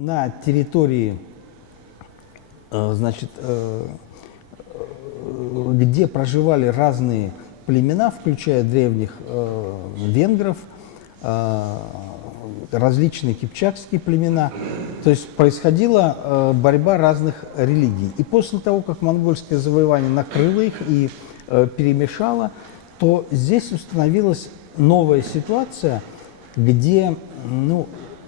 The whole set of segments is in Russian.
на территории, значит, где проживали разные племена, включая древних венгров, различные кипчакские племена. То есть происходила борьба разных религий. И после того, как монгольское завоевание накрыло их и перемешало, то здесь установилась новая ситуация, где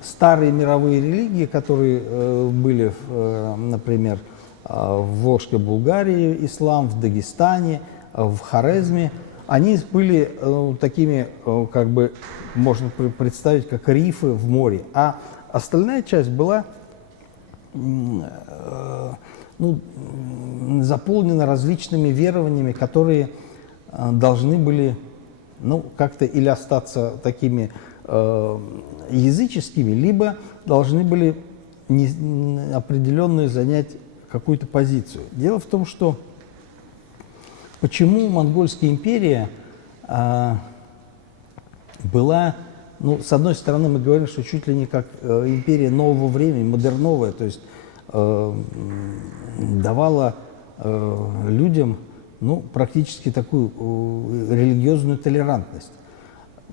старые мировые религии, которые были, например, в Волжской Булгарии ислам, в Дагестане, в Хорезме, они были такими, как бы, можно представить, как рифы в море. А остальная часть была заполнена различными верованиями, которые должны были как-то или остаться такими языческими, либо должны были определенную занять какую-то позицию. Дело в том, что почему Монгольская империя была, с одной стороны, мы говорим, что чуть ли не как империя нового времени, модерновая, то есть давала людям практически такую религиозную толерантность.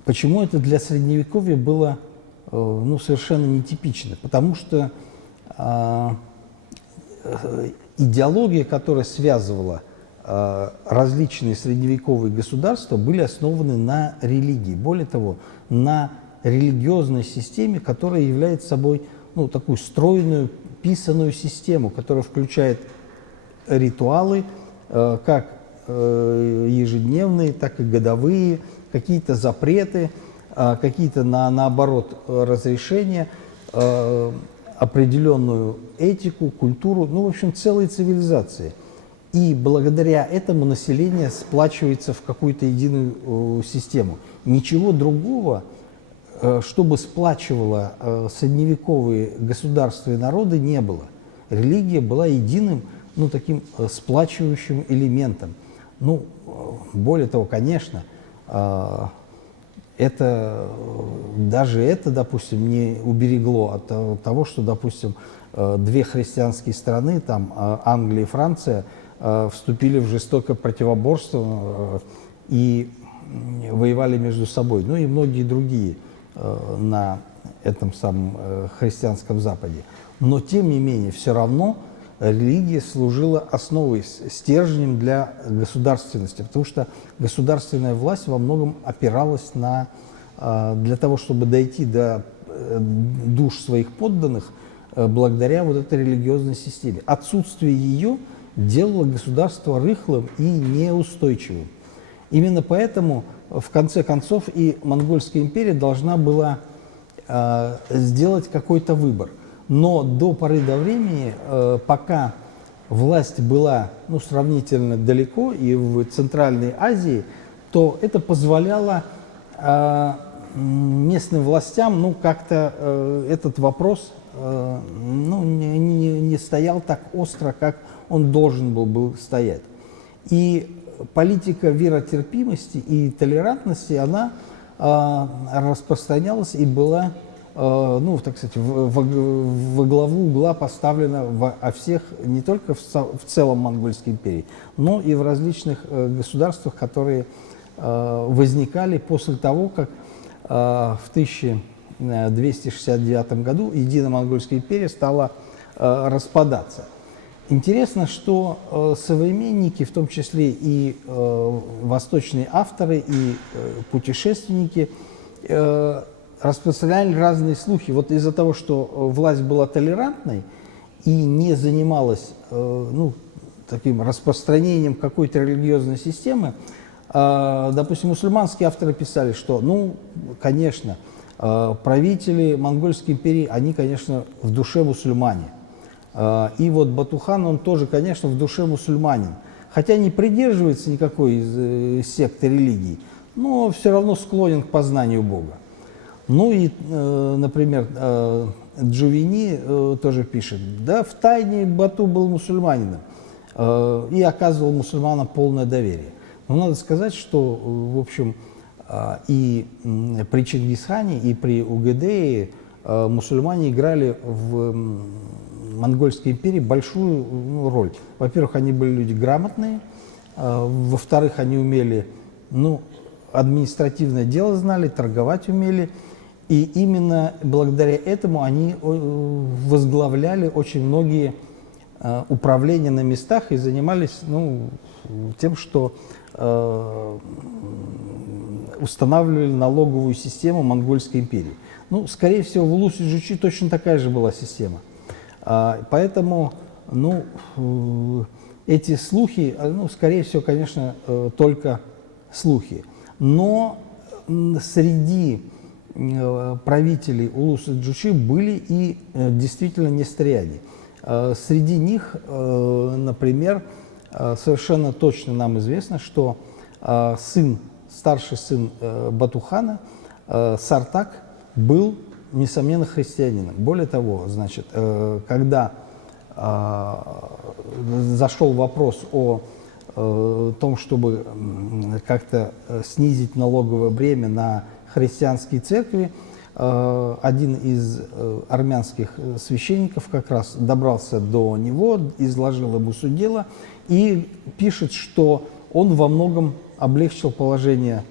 Почему это для Средневековья было совершенно нетипично? Потому что идеология, которая связывала различные средневековые государства, были основаны на религии. Более того, на религиозной системе, которая является собой такую стройную, писаную систему, которая включает ритуалы, как ежедневные, так и годовые, какие-то запреты, какие-то, наоборот, разрешения, определенную этику, культуру, в общем, целые цивилизации. И благодаря этому население сплачивается в какую-то единую систему. Ничего другого, чтобы сплачивало средневековые государства и народы, не было. Религия была единым, таким сплачивающим элементом. Более того, конечно, даже это, допустим, не уберегло от того, что, допустим, две христианские страны, там Англия и Франция, вступили в жестокое противоборство и воевали между собой, и многие другие на этом самом христианском Западе. Но, тем не менее, все равно религия служила основой, стержнем для государственности, потому что государственная власть во многом опиралась для того, чтобы дойти до душ своих подданных, благодаря вот этой религиозной системе. Отсутствие ее делало государство рыхлым и неустойчивым. Именно поэтому, в конце концов, и Монгольская империя должна была сделать какой-то выбор. Но до поры до времени, пока власть была сравнительно далеко и в Центральной Азии, то это позволяло местным властям как-то этот вопрос не стоял так остро, как он должен был стоять. И политика веротерпимости и толерантности, она распространялась и была, так сказать, во главу угла поставлена во всех, не только в целом Монгольской империи, но и в различных государствах, которые возникали после того, как в 1269 году единая Монгольская империя стала распадаться. Интересно, что современники, в том числе и восточные авторы, и путешественники, распространяли разные слухи. Вот из-за того, что власть была толерантной и не занималась таким распространением какой-то религиозной системы, допустим, мусульманские авторы писали, что, конечно, правители Монгольской империи, они, конечно, в душе мусульмане. И вот Батухан, он тоже, конечно, в душе мусульманин. Хотя не придерживается никакой из секты религий, но все равно склонен к познанию Бога. Например, Джувини тоже пишет, да, в тайне Бату был мусульманином и оказывал мусульманам полное доверие. Но надо сказать, что, в общем, и при Чингисхане, и при Угадее мусульмане играли в Монгольской империи большую роль. Во-первых, они были люди грамотные, во-вторых, они умели, административное дело знали, торговать умели, и именно благодаря этому они возглавляли очень многие управления на местах и занимались тем, что устанавливали налоговую систему Монгольской империи. Скорее всего, в Улус-Джучи точно такая же была система. Поэтому, эти слухи, скорее всего, конечно, только слухи. Но среди правителей Улус-Джучи были и действительно нестряне. Среди них, например, совершенно точно нам известно, что старший сын Батухана, Сартак, был, несомненно, христианином. Более того, значит, когда зашел вопрос о том, чтобы как-то снизить налоговое бремя на христианские церкви, один из армянских священников как раз добрался до него, изложил ему суть дела и пишет, что он во многом облегчил положение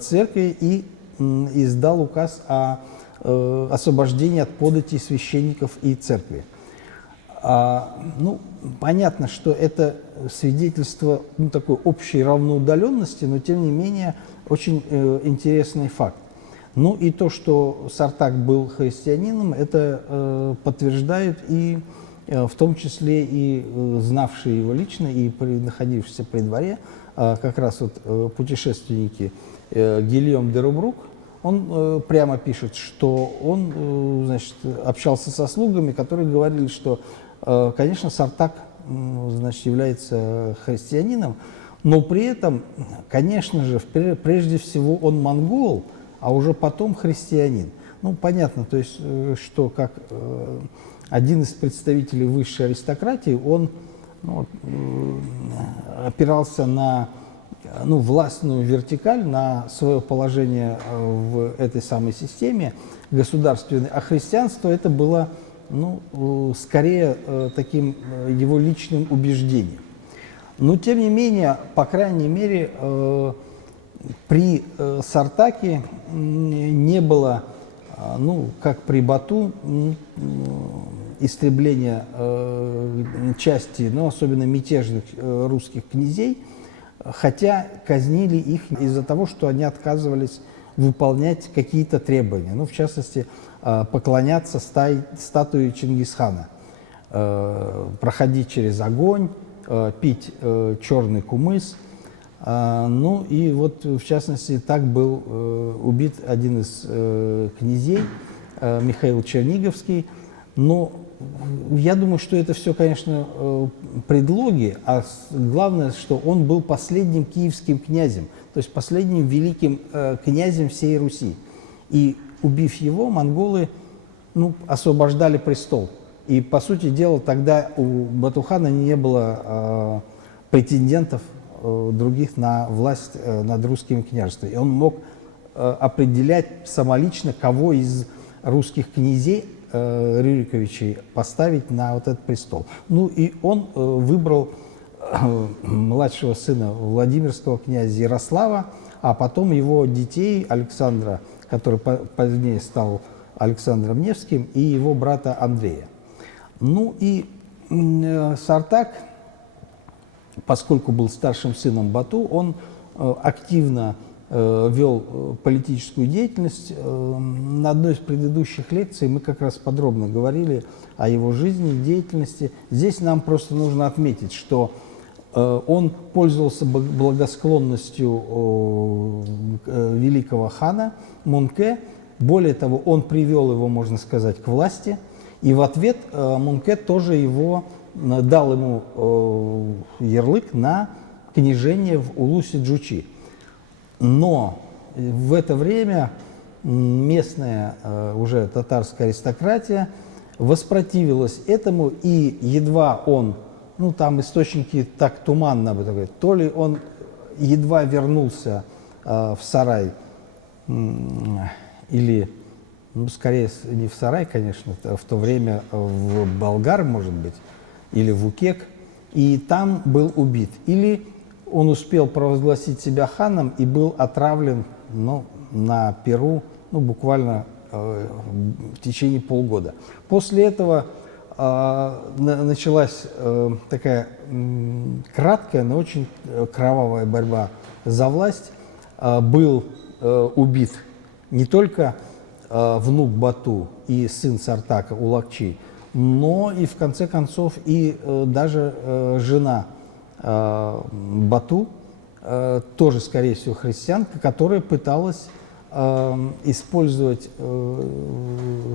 церкви и издал указ о освобождении от податей священников и церкви. Понятно, что это свидетельство такой общей равноудаленности, но тем не менее очень интересный факт. И то, что Сартак был христианином, это подтверждают и в том числе и знавшие его лично, и находившиеся при дворе, как раз путешественники Гильом де Рубрук. Он прямо пишет, что он, значит, общался со слугами, которые говорили, что, конечно, Сартак, значит, является христианином, но при этом, конечно же, прежде всего он монгол, а уже потом христианин. Понятно, то есть, что как один из представителей высшей аристократии, он опирался на властную вертикаль, на свое положение в этой самой системе государственной, а христианство это было скорее таким его личным убеждением. Но тем не менее, по крайней мере, при Сартаке не было, как при Бату, истребления части, особенно мятежных русских князей, хотя казнили их из-за того, что они отказывались выполнять какие-то требования, в частности, поклоняться статуе Чингисхана, проходить через огонь, пить черный кумыс. И в частности, так был убит один из князей, Михаил Черниговский. Но я думаю, что это все, конечно, предлоги, а главное, что он был последним киевским князем, то есть последним великим князем всей Руси. И, убив его, монголы освобождали престол. И, по сути дела, тогда у Батухана не было претендентов других на власть над русскими княжествами. И он мог определять самолично, кого из русских князей Рюриковичей поставить на этот престол. И он выбрал младшего сына Владимирского князя Ярослава, а потом его детей Александра, который позднее стал Александром Невским, и его брата Андрея. Сартак, поскольку был старшим сыном Бату, он активно вел политическую деятельность. На одной из предыдущих лекций мы как раз подробно говорили о его жизни и деятельности. Здесь нам просто нужно отметить, что он пользовался благосклонностью великого хана Мунке. Более того, он привел его, можно сказать, к власти. И в ответ Мунке тоже дал ему ярлык на княжение в Улусе-Джучи. Но в это время местная уже татарская аристократия воспротивилась этому, и едва он, там источники так туманно об этом говорят, то ли он едва вернулся в сарай или ну, скорее не в сарай, конечно, в то время в Болгар, может быть, или в Укек, и там был убит. Или он успел провозгласить себя ханом и был отравлен, ну, на Перу, ну, буквально в течение полгода. После этого началась такая краткая, но очень кровавая борьба за власть. Был убит не только внук Бату и сын Сартака Улакчи, но и в конце концов и даже жена Бату, тоже, скорее всего, христианка, которая пыталась использовать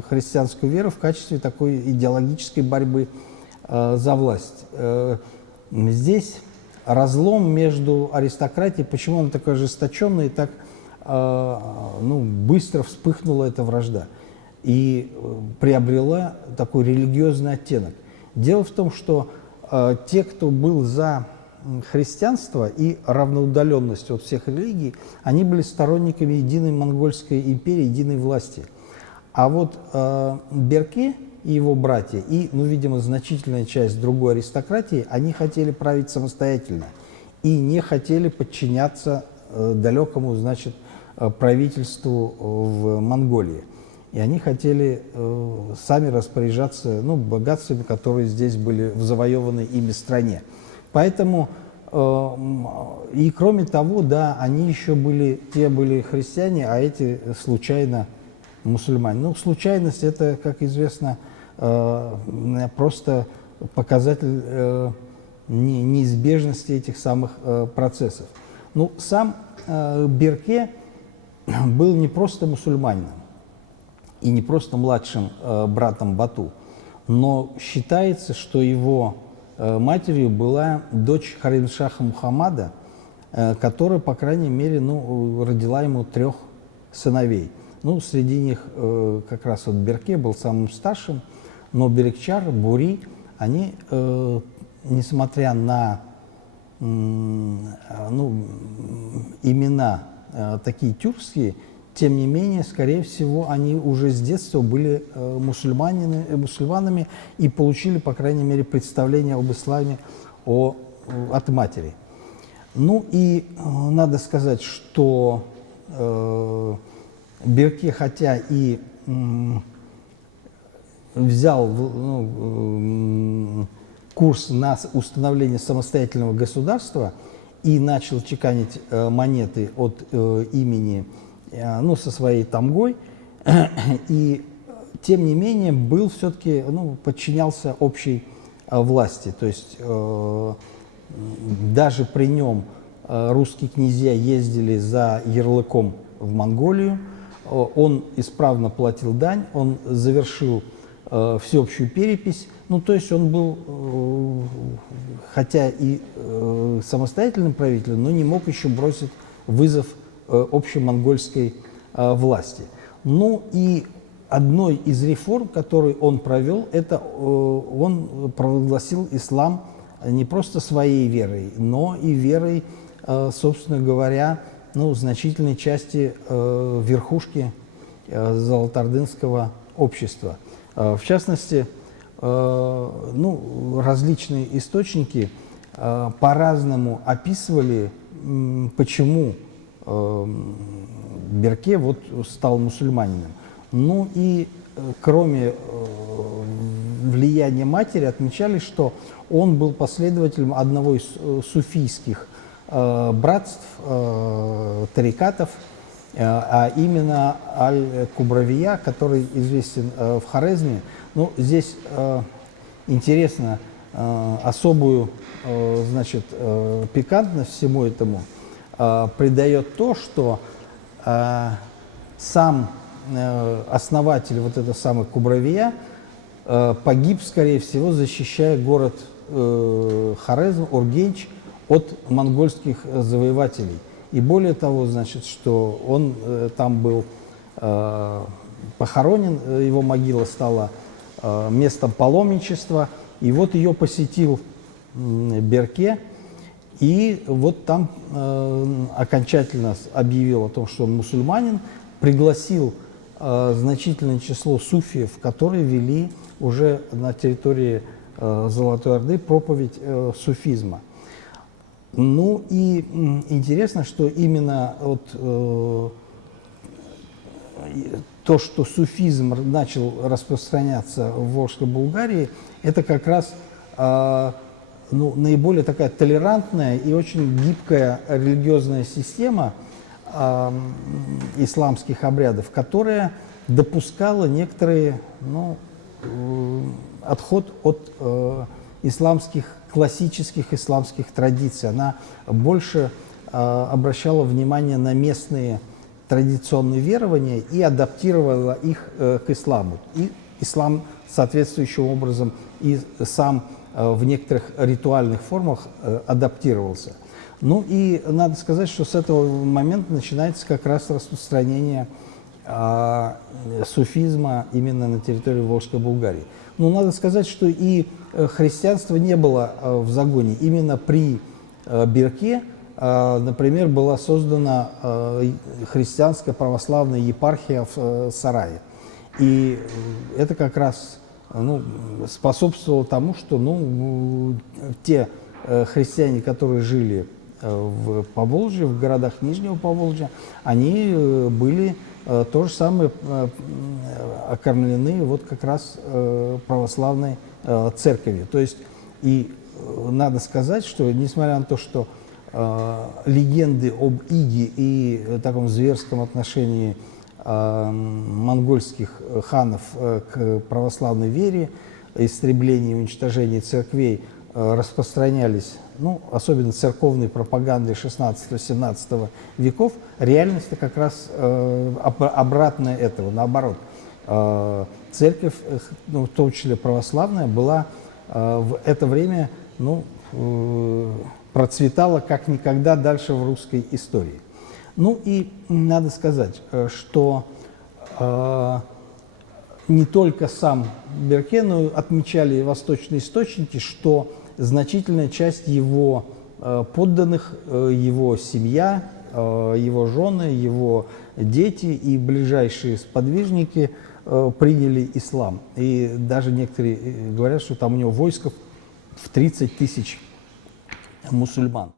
христианскую веру в качестве такой идеологической борьбы за власть. Здесь разлом между аристократией, почему он такой ожесточенный и так ну, быстро вспыхнула эта вражда и приобрела такой религиозный оттенок. Дело в том, что те, кто был за христианство и равноудаленность от всех религий, они были сторонниками единой монгольской империи, единой власти. А вот Берке и его братья, и, ну, видимо, значительная часть другой аристократии, они хотели править самостоятельно и не хотели подчиняться далекому, значит, правительству в Монголии. И они хотели сами распоряжаться, ну, богатствами, которые здесь были в завоеванной ими стране. Поэтому, и кроме того, да, они еще были, те были христиане, а эти случайно мусульмане. Ну, случайность – это, как известно, просто показатель неизбежности этих самых процессов. Ну, сам Берке был не просто мусульманином и не просто младшим братом Бату, но считается, что его матерью была дочь Хариншаха Мухаммада, которая, по крайней мере, ну, родила ему 3 сыновей. Ну, среди них как раз вот Берке был самым старшим, но Берекчар, Бури, они, несмотря на ну, имена такие тюркские, тем не менее, скорее всего, они уже с детства были мусульманами и получили, по крайней мере, представление об исламе от матери. Ну и надо сказать, что Берке, хотя и взял курс на установление самостоятельного государства и начал чеканить монеты от имени, ну, со своей тамгой, и тем не менее был все-таки, ну, подчинялся общей власти. То есть даже при нем русские князья ездили за ярлыком в Монголию, он исправно платил дань, он завершил всеобщую перепись. Ну, то есть он был, хотя и самостоятельным правителем, но не мог еще бросить вызов общемонгольской власти. Ну и одной из реформ, которую он провел, это он провозгласил ислам не просто своей верой, но и верой, собственно говоря, ну, значительной части верхушки золотоордынского общества. В частности, ну, различные источники по-разному описывали, почему Берке вот стал мусульманином. Ну и кроме влияния матери отмечали, что он был последователем одного из суфийских братств, тарикатов, а именно Аль-Кубравия, который известен в Хорезме. Ну, здесь интересно, особую, значит, пикантность всему этому придает то, что сам основатель вот этого самого Кубравия погиб, скорее всего, защищая город Хорезм, Ургенч, от монгольских завоевателей. И более того, значит, что он там был похоронен, его могила стала местом паломничества, и вот ее посетил Берке, и вот там окончательно объявил о том, что он мусульманин, пригласил значительное число суфиев, которые вели уже на территории Золотой Орды проповедь суфизма. Ну и интересно, что именно вот, то, что суфизм начал распространяться в Волжской Булгарии, это как раз ну, наиболее такая толерантная и очень гибкая религиозная система исламских обрядов, которая допускала некоторые, ну, отход от классических исламских традиций. Она больше обращала внимание на местные традиционные верования и адаптировала их к исламу. И ислам соответствующим образом и сам в некоторых ритуальных формах адаптировался. Ну и надо сказать, что с этого момента начинается как раз распространение суфизма именно на территории Волжской Булгарии. Но надо сказать, что и христианство не было в загоне. Именно при Берке, например, была создана христианская православная епархия в Сарае. И это как раз, ну, способствовало тому, что, ну, те христиане, которые жили в Поволжье, в городах Нижнего Поволжья, они были то же самое окормлены вот как раз православной церковью. То есть, и надо сказать, что несмотря на то, что легенды об Иге и таком зверском отношении монгольских ханов к православной вере, истреблении и уничтожении церквей распространялись, ну, особенно церковной пропагандой 16-17 веков, реальность как раз обратная этого, наоборот. Церковь, ну, в том числе православная, была в это время, ну, процветала как никогда дальше в русской истории. Ну и надо сказать, что не только сам Берке, но отмечали восточные источники, что значительная часть его подданных, его семья, его жены, его дети и ближайшие сподвижники приняли ислам. И даже некоторые говорят, что там у него войско в 30 тысяч мусульман.